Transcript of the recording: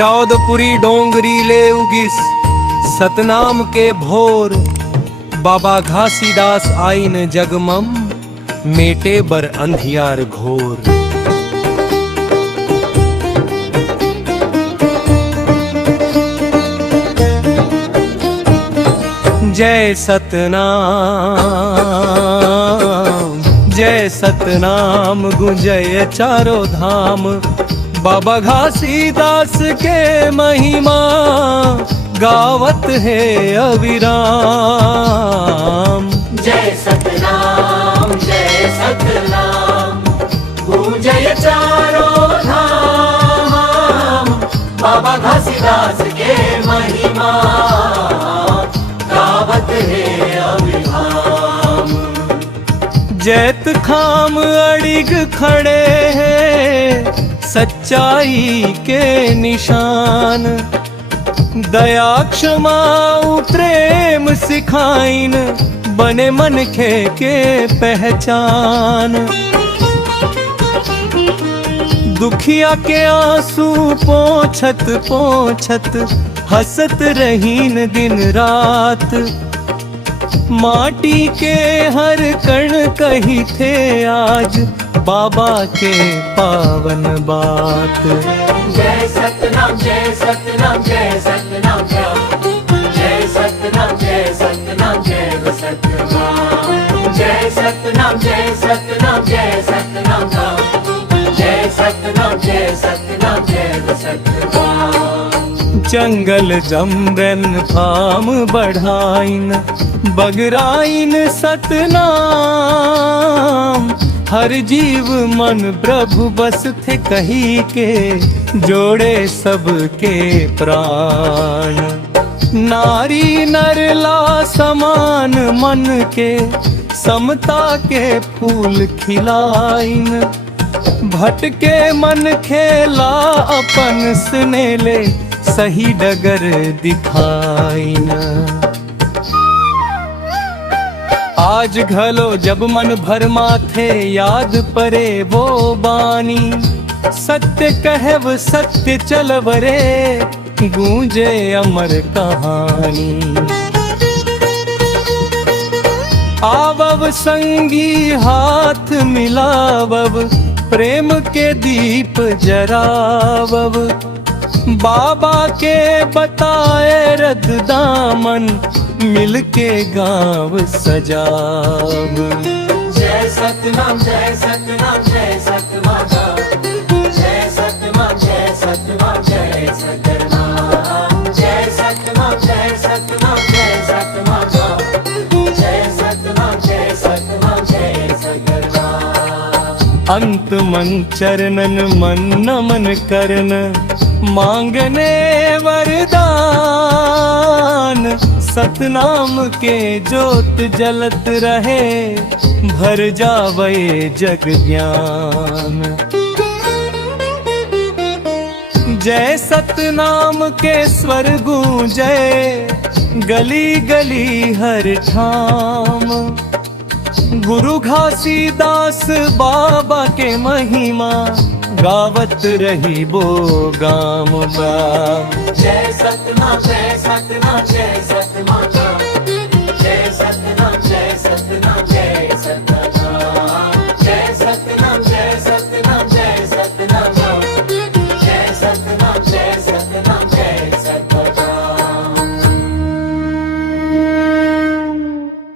इरावदपुरी डोंगरी ले उगिस सतनाम के भोर, बाबा घासीदास आइन जगमम, मेटे बर अंधियार घोर। जय सतनाम गुंजय चारों धाम, बाबा घासीदास के महिमा गावत है अविराम। जय सतनाम गूंजय चारों धाम, बाबा घासीदास के महिमा गावत है अविराम। जैत खाम अड़िग खड़े हैं सच्चाई के निशान, दया क्षमा प्रेम सिखाइन, बने मन खे के पहचान। दुखिया के आंसू पोंछत पोंछत, हंसत रहीन दिन रात, माटी के हर कण कही थे आज, बाबा के पावन बात। जय सतनाम जय सतनाम जय सतनाम जय सतनाम जय सतनाम जय सतनाम जय सतनाम जय सतनाम जय सतनाम जय सतनाम जय सतनाम जय सतनाम। जंगल जमरन फाम बढ़ाइन, बगराइन सतनाम, हर जीव मन प्रभु बस थे कही के, जोड़े सबके प्राण। नारी नरला समान मन के, समता के फूल खिलाइन, भटके मन खेला अपन स्नेले, सही डगर दिखाइन। आज घलो जब मन भर माथे, याद परे वो बानी, सत्य कहव सत्य चलवरे, गूंजे अमर कहानी। आवव संगी हाथ मिलावव, प्रेम के दीप जरावव, बाबा के बताए रद दामन, मिलके गाँव सजाव। जय सतनाम जय सतनाम जय सतनाम जय सतनाम जय सतनाम जय सतनाम जय सतनाम जय सतनाम जय सतनाम जय सतनाम जय सतनाम जय सतनाम। अंत मन चरणन मन नमन करन, मांगने वरदान, सतनाम के जोत जलत रहे, भर जावे जग ज्ञान। जय सतनाम के स्वर गूंजे, गली गली हर ठाम, गुरु घासीदास बाबा के महिमा, गावत रही वो गाम बा। जय सतनाम जय सतनाम जय सतनाम